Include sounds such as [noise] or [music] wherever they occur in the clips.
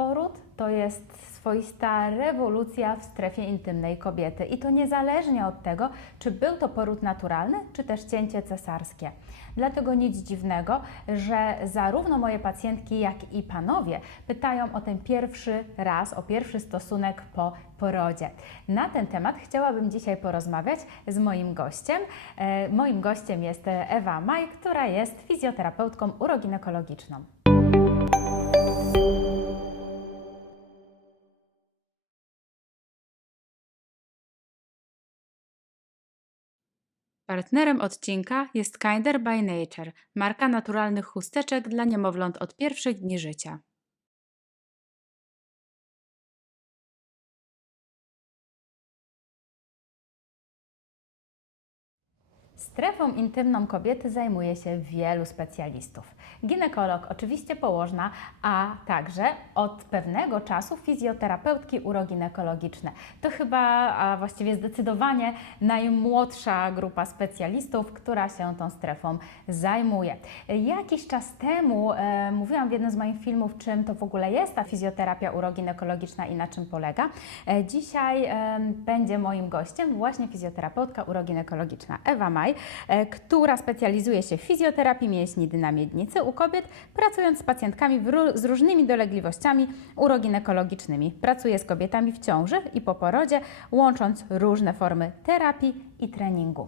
Poród to jest swoista rewolucja w strefie intymnej kobiety i to niezależnie od tego, czy był to poród naturalny, czy też cięcie cesarskie. Dlatego nic dziwnego, że zarówno moje pacjentki, jak i panowie pytają o ten pierwszy raz, o pierwszy stosunek po porodzie. Na ten temat chciałabym dzisiaj porozmawiać z moim gościem. E, Moim gościem jest Ewa Maj, która jest fizjoterapeutką uroginekologiczną. Partnerem odcinka jest Kinder by Nature, marka naturalnych chusteczek dla niemowląt od pierwszych dni życia. Strefą intymną kobiety zajmuje się wielu specjalistów. Ginekolog, oczywiście położna, a także od pewnego czasu fizjoterapeutki uroginekologiczne. To chyba, a właściwie zdecydowanie najmłodsza grupa specjalistów, która się tą strefą zajmuje. Jakiś czas temu e, mówiłam w jednym z moich filmów, czym to w ogóle jest ta fizjoterapia uroginekologiczna i na czym polega. E, dzisiaj e, będzie moim gościem właśnie fizjoterapeutka uroginekologiczna Ewa Maj, e, która specjalizuje się w fizjoterapii mięśni dna miednicy u kobiet, pracując z pacjentkami z różnymi dolegliwościami uroginekologicznymi. Pracuje z kobietami w ciąży i po porodzie, łącząc różne formy terapii i treningu.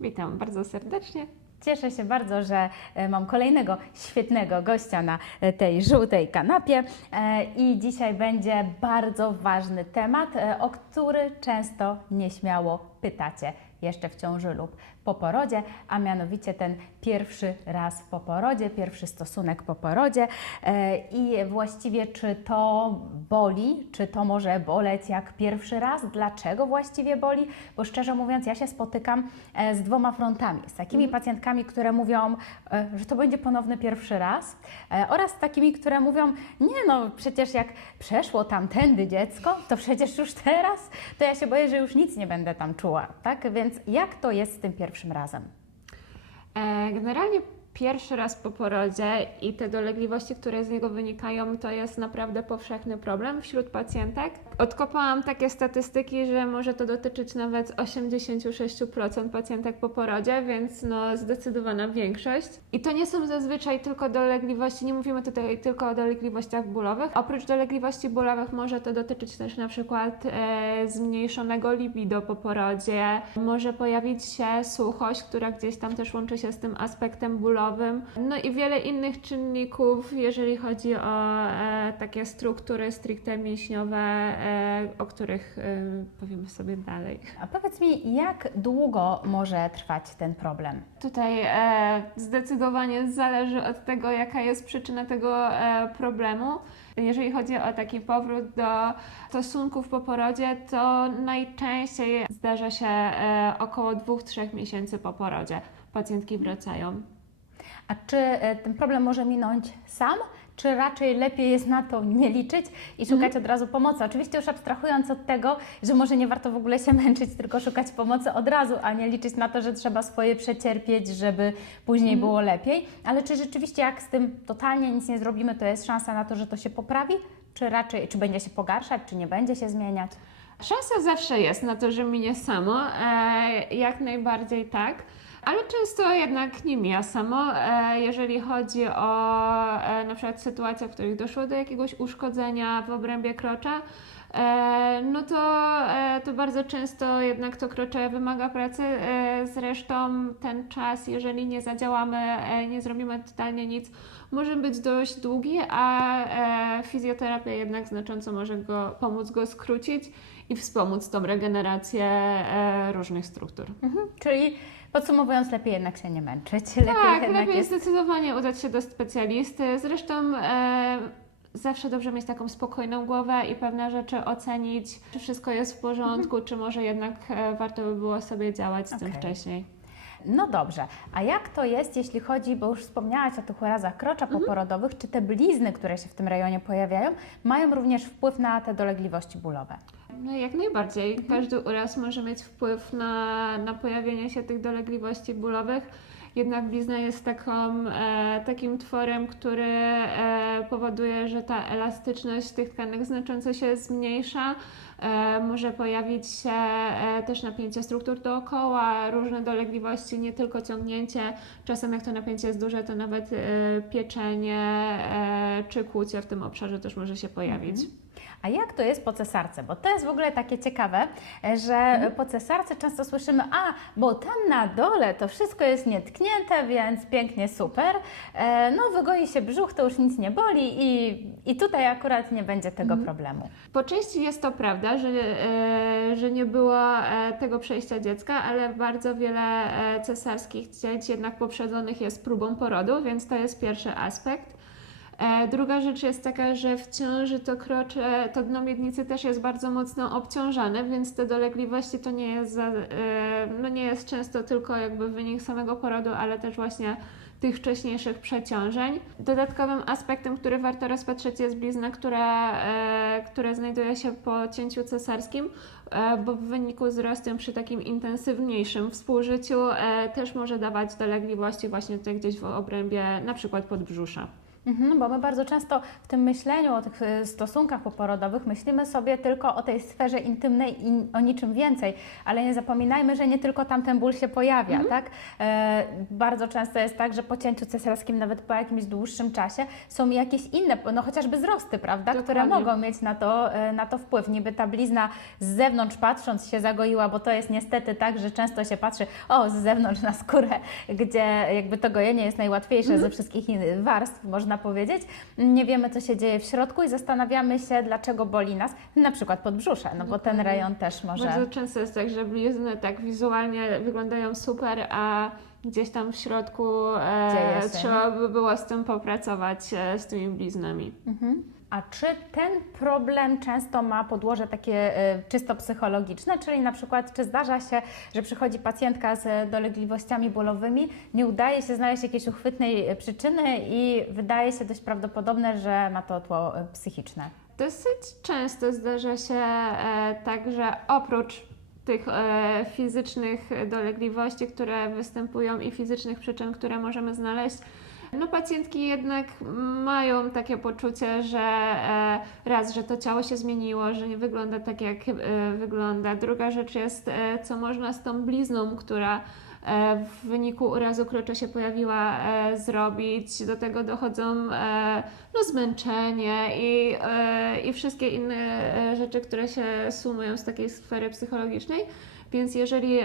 Witam bardzo serdecznie. Cieszę się bardzo, że e, mam kolejnego świetnego gościa na e, tej żółtej kanapie i dzisiaj będzie bardzo ważny temat, o który często nieśmiało pytacie jeszcze w ciąży lub po porodzie, a mianowicie ten pierwszy raz po porodzie, pierwszy stosunek po porodzie. E, i właściwie czy to boli, czy to może boleć jak pierwszy raz, dlaczego właściwie boli, bo szczerze mówiąc ja się spotykam e, z dwoma frontami, z takimi pacjentkami, które mówią, e, że to będzie ponowny pierwszy raz oraz z takimi, które mówią, nie no przecież jak przeszło tamtędy dziecko, to przecież już teraz, to ja się boję, że już nic nie będę tam czuła, tak? Więc jak to jest z tym pierwszym razem? E, Generalnie pierwszy raz po porodzie i te dolegliwości, które z niego wynikają, to jest naprawdę powszechny problem wśród pacjentek. Odkopałam takie statystyki, że może to dotyczyć nawet 86% pacjentek po porodzie, więc no zdecydowana większość. I to nie są zazwyczaj tylko dolegliwości, nie mówimy tutaj tylko o dolegliwościach bólowych. Oprócz dolegliwości bólowych może to dotyczyć też na przykład e, zmniejszonego libido po porodzie, może pojawić się suchość, która gdzieś tam też łączy się z tym aspektem bólowym. No i wiele innych czynników, jeżeli chodzi o e, takie struktury stricte mięśniowe, o których e, powiemy sobie dalej. A powiedz mi, jak długo może trwać ten problem? Tutaj e, zdecydowanie zależy od tego, jaka jest przyczyna tego e, problemu. Jeżeli chodzi o taki powrót do stosunków po porodzie, to najczęściej zdarza się e, około 2-3 miesięcy po porodzie. Pacjentki wracają. A czy e, ten problem może minąć sam, czy raczej lepiej jest na to nie liczyć i szukać od razu pomocy? Oczywiście już abstrahując od tego, że może nie warto w ogóle się [laughs] męczyć, tylko szukać pomocy od razu, a nie liczyć na to, że trzeba swoje przecierpieć, żeby później było lepiej. Ale czy rzeczywiście jak z tym totalnie nic nie zrobimy, to jest szansa na to, że to się poprawi? Czy raczej, czy będzie się pogarszać, czy nie będzie się zmieniać? Szansa zawsze jest na to, że minie samo, e, jak najbardziej tak, ale często jednak nie mija samo, e, jeżeli chodzi o e, na przykład sytuacje, w których doszło do jakiegoś uszkodzenia w obrębie krocza. E, no to, to bardzo często jednak to krocze wymaga pracy. Zresztą ten czas, jeżeli nie zadziałamy, nie zrobimy totalnie nic, może być dość długi, a fizjoterapia jednak znacząco może go, pomóc go skrócić i wspomóc tą regenerację różnych struktur. Mhm. Czyli podsumowując, lepiej jednak się nie męczyć. [laughs] Lepiej tak, lepiej jest zdecydowanie udać się do specjalisty. Zresztą e, zawsze dobrze mieć taką spokojną głowę i pewne rzeczy ocenić, czy wszystko jest w porządku, czy może jednak e, warto by było sobie działać z tym Okej. wcześniej. No dobrze, a jak to jest, jeśli chodzi, bo już wspomniałaś o tych urazach krocza poporodowych, czy te blizny, które się w tym rejonie pojawiają, mają również wpływ na te dolegliwości bólowe? No jak najbardziej. Każdy uraz może mieć wpływ na, na pojawienie się tych dolegliwości bólowych. Jednak blizna jest taką, e, takim tworem, który e, powoduje, że ta elastyczność tych tkanek znacząco się zmniejsza. E, może pojawić się e, też napięcie struktur dookoła, różne dolegliwości, nie tylko ciągnięcie. Czasem jak to napięcie jest duże, to nawet e, pieczenie czy kłucie w tym obszarze też może się pojawić. A jak to jest po cesarce? Bo to jest w ogóle takie ciekawe, że po cesarce często słyszymy, a bo tam na dole to wszystko jest nietknięte, więc pięknie, super. E, No, wygoi się brzuch, to już nic nie boli i, i tutaj akurat nie będzie tego problemu. Po części jest to prawda, że, e, że nie było e, tego przejścia dziecka, ale bardzo wiele e, cesarskich cięć jednak poprzedzonych jest próbą porodu, więc to jest pierwszy aspekt. Druga rzecz jest taka, że w ciąży to krocze, to dno miednicy też jest bardzo mocno obciążane, więc te dolegliwości to nie jest, za, no nie jest często tylko jakby wynik samego porodu, ale też właśnie tych wcześniejszych przeciążeń. Dodatkowym aspektem, który warto rozpatrzeć jest blizna, która, e, która znajduje się po cięciu cesarskim, e, bo w wyniku z rostem przy takim intensywniejszym współżyciu e, też może dawać dolegliwości właśnie tutaj gdzieś w obrębie na przykład podbrzusza. Mhm, bo my bardzo często w tym myśleniu o tych e, stosunkach poporodowych myślimy sobie tylko o tej sferze intymnej i o niczym więcej, ale nie zapominajmy, że nie tylko tam ten ból się pojawia, tak? E, bardzo często jest tak, że po cięciu cesarskim, nawet po jakimś dłuższym czasie, są jakieś inne, no chociażby wzrosty, prawda, które mogą mieć na to, e, na to wpływ. Niby ta blizna z zewnątrz patrząc się zagoiła, bo to jest niestety tak, że często się patrzy, o, z zewnątrz na skórę, gdzie jakby to gojenie jest najłatwiejsze ze wszystkich warstw, można powiedzieć. Nie wiemy, co się dzieje w środku i zastanawiamy się, dlaczego boli nas, na przykład podbrzusze, no bo ten rejon też może... Bardzo często jest tak, że blizny tak wizualnie wyglądają super, a gdzieś tam w środku e, trzeba by było z tym popracować, e, z tymi bliznami. Mhm. A czy ten problem często ma podłoże takie e, czysto psychologiczne, czyli na przykład czy zdarza się, że przychodzi pacjentka z dolegliwościami bólowymi, nie udaje się znaleźć jakiejś uchwytnej e, przyczyny i wydaje się dość prawdopodobne, że ma to tło e, psychiczne? Dosyć często zdarza się tak, że oprócz tych fizycznych dolegliwości, które występują i fizycznych przyczyn, które możemy znaleźć, no pacjentki jednak mają takie poczucie, że e, raz, że to ciało się zmieniło, że nie wygląda tak jak e, wygląda. Druga rzecz jest, e, co można z tą blizną, która w wyniku urazu krocza się pojawiła, zrobić. Do tego dochodzą no, zmęczenie i, i wszystkie inne rzeczy, które się sumują z takiej sfery psychologicznej. Więc jeżeli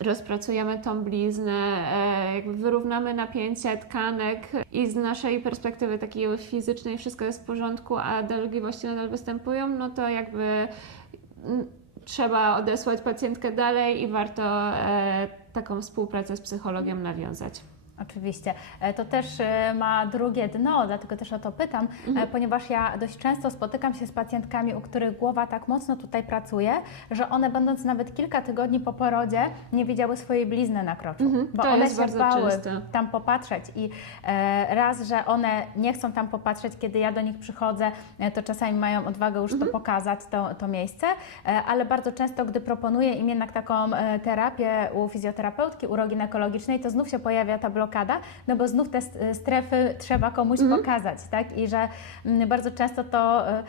rozpracujemy tą bliznę, e, jakby wyrównamy napięcie tkanek i z naszej perspektywy takiej fizycznej wszystko jest w porządku, a dolegliwości nadal występują, no to jakby mm, trzeba odesłać pacjentkę dalej i warto e, taką współpracę z psychologiem nawiązać. Oczywiście. E, To też e, ma drugie dno, dlatego też o to pytam, e, ponieważ ja dość często spotykam się z pacjentkami, u których głowa tak mocno tutaj pracuje, że one będąc nawet kilka tygodni po porodzie nie widziały swojej blizny na kroczu, Mhm, bo to one się bały częste. tam popatrzeć i raz, że one nie chcą tam popatrzeć, kiedy ja do nich przychodzę, to czasami mają odwagę już Mhm. to pokazać, to, to miejsce, ale bardzo często, gdy proponuję im jednak taką terapię u fizjoterapeutki uroginekologicznej, to znów się pojawia ta blokada, no bo znów te st- strefy trzeba komuś Mhm. pokazać, tak? I że mm, bardzo często to e,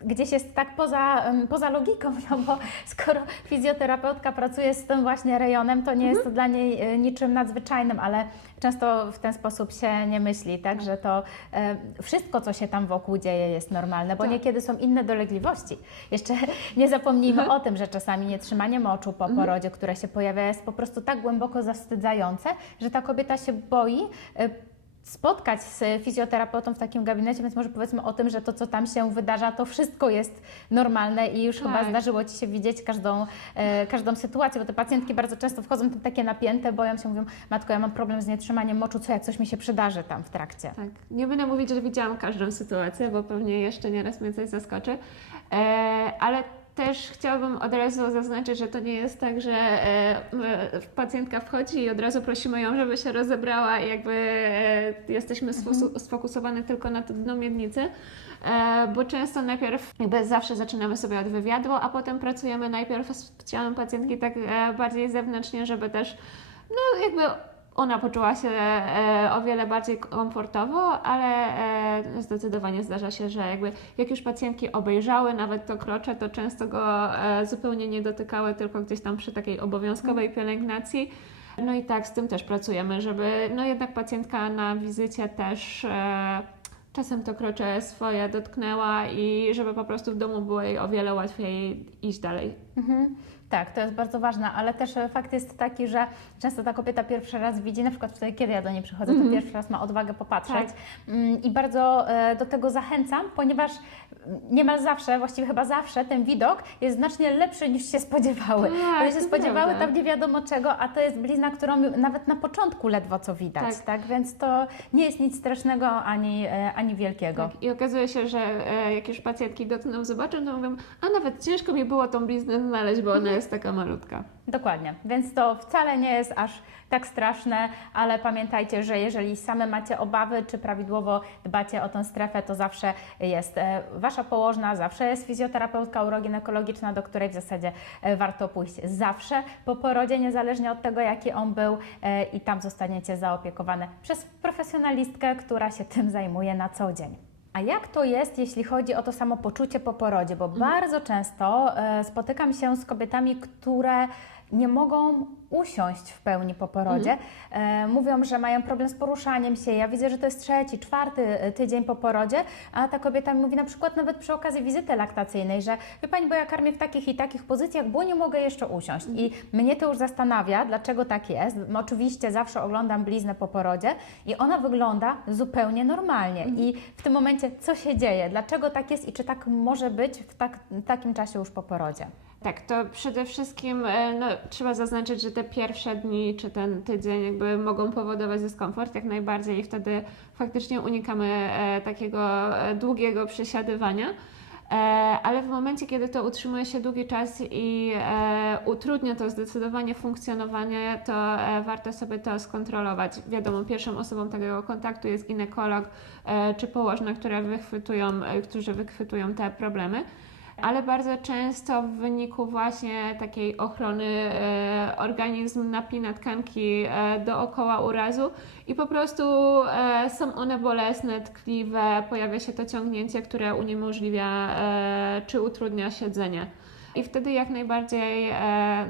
gdzieś jest tak poza, poza logiką, [laughs] no bo skoro fizjoterapeutka pracuje z tym właśnie rejonem, to nie jest to dla niej e, niczym nadzwyczajnym, ale często w ten sposób się nie myśli, tak, że to e, wszystko, co się tam wokół dzieje jest normalne, bo Tak. niekiedy są inne dolegliwości. Jeszcze [laughs] nie zapomnijmy o tym, że czasami nietrzymanie moczu po porodzie, które się pojawia, jest po prostu tak głęboko zawstydzające, że ta kobieta się boi e, spotkać z fizjoterapeutą w takim gabinecie, więc może powiedzmy o tym, że to, co tam się wydarza, to wszystko jest normalne i już chyba Tak. zdarzyło Ci się widzieć każdą, e, każdą sytuację, bo te pacjentki bardzo często wchodzą tam takie napięte, boją się, mówią, matko, ja mam problem z nietrzymaniem moczu, co jak coś mi się przydarzy tam w trakcie. Tak. Nie będę mówić, że widziałam każdą sytuację, bo pewnie jeszcze nieraz mnie coś zaskoczy, e, ale też chciałabym od razu zaznaczyć, że to nie jest tak, że e, my- pacjentka wchodzi i od razu prosimy ją, żeby się rozebrała i jakby e, jesteśmy sfokusowani tylko na to dno miednicy, e, bo często najpierw, jakby zawsze zaczynamy sobie od wywiadu, a potem pracujemy najpierw z ciałem pacjentki tak e, bardziej zewnętrznie, żeby też no jakby ona poczuła się e, o wiele bardziej komfortowo, ale e, zdecydowanie zdarza się, że jakby jak już pacjentki obejrzały nawet to krocze, to często go e, zupełnie nie dotykały, tylko gdzieś tam przy takiej obowiązkowej pielęgnacji. No i tak z tym też pracujemy, żeby no jednak pacjentka na wizycie też czasem to krocze swoje dotknęła i żeby po prostu w domu było jej o wiele łatwiej iść dalej. Mhm. Tak, to jest bardzo ważne, ale też e, fakt jest taki, że często ta kobieta pierwszy raz widzi, na przykład wtedy, kiedy ja do niej przychodzę, to Mhm. pierwszy raz ma odwagę popatrzeć Tak. Mm, i bardzo e, do tego zachęcam, ponieważ mm, niemal zawsze, właściwie chyba zawsze ten widok jest znacznie lepszy niż się spodziewały. Tak, Bo się spodziewały prawda. tam nie wiadomo czego, a to jest blizna, którą nawet na początku ledwo co widać, Tak. tak? Więc to nie jest nic strasznego ani, e, ani wielkiego. Tak, I okazuje się, że jak już pacjentki dotkną, zobaczą, to mówią, a nawet ciężko mi było tą bliznę znaleźć, bo ona jest taka malutka. Dokładnie, więc to wcale nie jest aż tak straszne, ale pamiętajcie, że jeżeli same macie obawy, czy prawidłowo dbacie o tę strefę, to zawsze jest e, Wasza położna, zawsze jest fizjoterapeutka uroginekologiczna, do której w zasadzie e, warto pójść zawsze po porodzie, niezależnie od tego, jaki on był e, i tam zostaniecie zaopiekowane przez profesjonalistkę, która się tym zajmuje na co dzień. A jak to jest, jeśli chodzi o to samopoczucie po porodzie? Bo bardzo często e, spotykam się z kobietami, które nie mogą usiąść w pełni po porodzie. E, mówią, że mają problem z poruszaniem się. Ja widzę, że to jest trzeci, czwarty e, tydzień po porodzie, a ta kobieta mi mówi na przykład nawet przy okazji wizyty laktacyjnej, że wie Pani, bo ja karmię w takich i takich pozycjach, bo nie mogę jeszcze usiąść. I mnie to już zastanawia, dlaczego tak jest. Oczywiście zawsze oglądam bliznę po porodzie i ona wygląda zupełnie normalnie. I w tym momencie co się dzieje? Dlaczego tak jest i czy tak może być w tak, takim czasie już po porodzie? Tak, to przede wszystkim e, no, trzeba zaznaczyć, że te pierwsze dni czy ten tydzień jakby mogą powodować dyskomfort jak najbardziej i wtedy faktycznie unikamy e, takiego e, długiego przesiadywania. Ale w momencie, kiedy to utrzymuje się długi czas i utrudnia to zdecydowanie funkcjonowanie, to warto sobie to skontrolować. Wiadomo, pierwszą osobą takiego kontaktu jest ginekolog czy położna, które wychwytują, którzy wychwytują te problemy ale bardzo często w wyniku właśnie takiej ochrony e, organizm napina tkanki e, dookoła urazu i po prostu e, są one bolesne, tkliwe, pojawia się to ciągnięcie, które uniemożliwia czy utrudnia siedzenie. I wtedy jak najbardziej,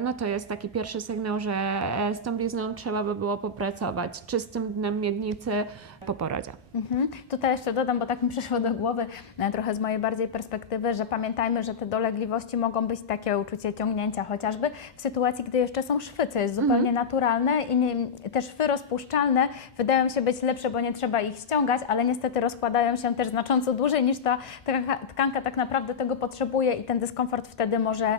no to jest taki pierwszy sygnał, że z tą blizną trzeba by było popracować, czystym dnem miednicy po porodzie. Mhm. Tutaj jeszcze dodam, bo tak mi [laughs] przyszło do głowy e, trochę z mojej bardziej perspektywy, że pamiętajmy, że te dolegliwości mogą być takie uczucie ciągnięcia, chociażby w sytuacji, gdy jeszcze są szwy, co jest zupełnie naturalne i nie, te szwy rozpuszczalne wydają się być lepsze, bo nie trzeba ich ściągać, ale niestety rozkładają się też znacząco dłużej niż ta tkanka, tak naprawdę tego potrzebuje i ten dyskomfort wtedy może,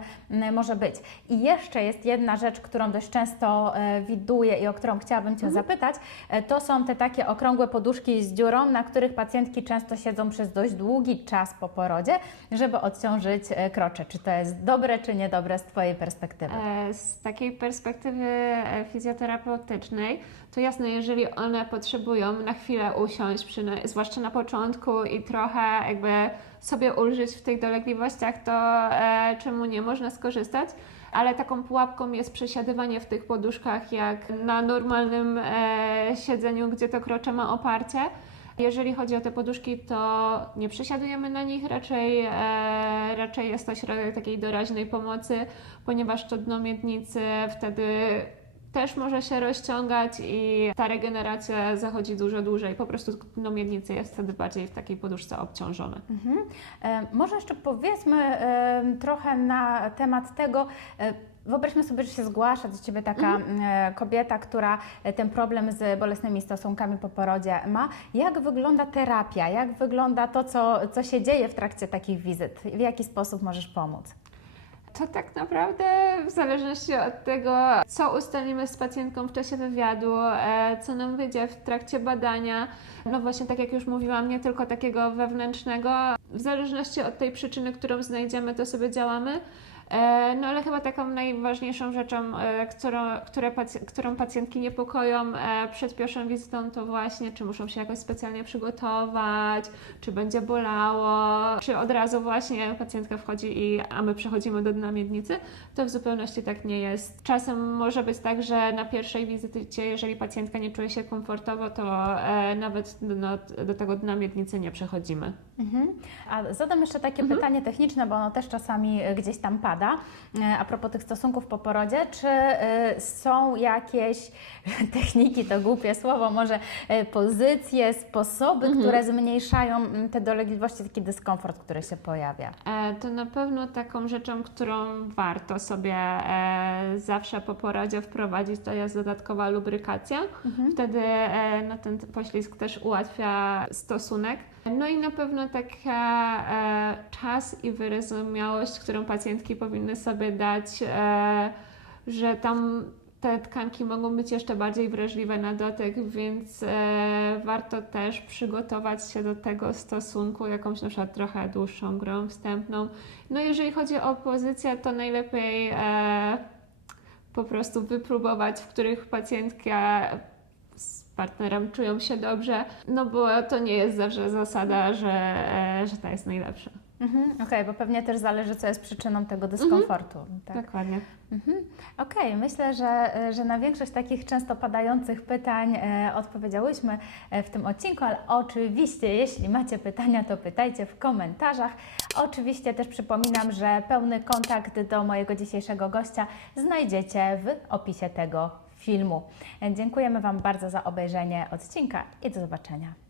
może być. I jeszcze jest jedna rzecz, którą dość często e, widuję i o którą chciałabym Cię zapytać, e, to są te takie okrągłe poduszki z dziurą, na których pacjentki często siedzą przez dość długi czas po porodzie, żeby odciążyć e, krocze. Czy to jest dobre, czy niedobre z Twojej perspektywy? E, Z takiej perspektywy e, fizjoterapeutycznej, to jasne, jeżeli one potrzebują na chwilę usiąść, przyna- zwłaszcza na początku i trochę jakby sobie ulżyć w tych dolegliwościach, to czemu nie można skorzystać. Ale taką pułapką jest przesiadywanie w tych poduszkach, jak na normalnym e, siedzeniu, gdzie to krocze ma oparcie. Jeżeli chodzi o te poduszki, to nie przesiadujemy na nich, raczej, e, raczej jest to środek takiej doraźnej pomocy, ponieważ to dno miednicy wtedy też może się rozciągać i ta regeneracja zachodzi dużo dłużej. Po prostu dno miednicy jest wtedy bardziej w takiej poduszce obciążone. Mhm. E, Może jeszcze powiedzmy e, trochę na temat tego. e, Wyobraźmy sobie, że się zgłasza do Ciebie taka e, kobieta, która e, ten problem z bolesnymi stosunkami po porodzie ma. Jak wygląda terapia? Jak wygląda to, co, co się dzieje w trakcie takich wizyt? W jaki sposób możesz pomóc? To tak naprawdę w zależności od tego, co ustalimy z pacjentką w czasie wywiadu, e, co nam wyjdzie w trakcie badania, no właśnie tak jak już mówiłam, nie tylko takiego wewnętrznego, w zależności od tej przyczyny, którą znajdziemy, to sobie działamy. E, No ale chyba taką najważniejszą rzeczą, e, którą, które pacj- którą pacjentki niepokoją e, przed pierwszą wizytą, to właśnie, czy muszą się jakoś specjalnie przygotować, czy będzie bolało, czy od razu właśnie pacjentka wchodzi i a my przechodzimy do dna miednicy, to w zupełności tak nie jest. Czasem może być tak, że na pierwszej wizycie, jeżeli pacjentka nie czuje się komfortowo, to nawet no, do tego dna miednicy nie przechodzimy. Mhm. A zadam jeszcze takie pytanie techniczne, bo ono też czasami gdzieś tam pada. E, A propos tych stosunków po porodzie, czy e, są jakieś [laughs] techniki, to głupie słowo, może e, pozycje, sposoby, które zmniejszają te dolegliwości, taki dyskomfort, który się pojawia? To na pewno taką rzeczą, którą warto sobie zawsze po porodzie wprowadzić, to jest dodatkowa lubrykacja. Wtedy e, no, ten poślizg też ułatwia stosunek. No i na pewno taka e, czas i wyrozumiałość, którą pacjentki powinny sobie dać, e, że tam te tkanki mogą być jeszcze bardziej wrażliwe na dotyk, więc e, warto też przygotować się do tego stosunku jakąś na przykład trochę dłuższą grą wstępną. No jeżeli chodzi o pozycję, to najlepiej e, po prostu wypróbować, w których pacjentka partnerem czują się dobrze, no bo to nie jest zawsze zasada, że, że ta jest najlepsza. Mhm. Okej, bo pewnie też zależy, co jest przyczyną tego dyskomfortu. Tak. Dokładnie. Mhm. Okej, myślę, że, że na większość takich często padających pytań e, odpowiedziałyśmy e, w tym odcinku, ale oczywiście, jeśli macie pytania, to pytajcie w komentarzach. Oczywiście też przypominam, że pełny kontakt do mojego dzisiejszego gościa znajdziecie w opisie tego filmu. Dziękujemy Wam bardzo za obejrzenie odcinka i do zobaczenia.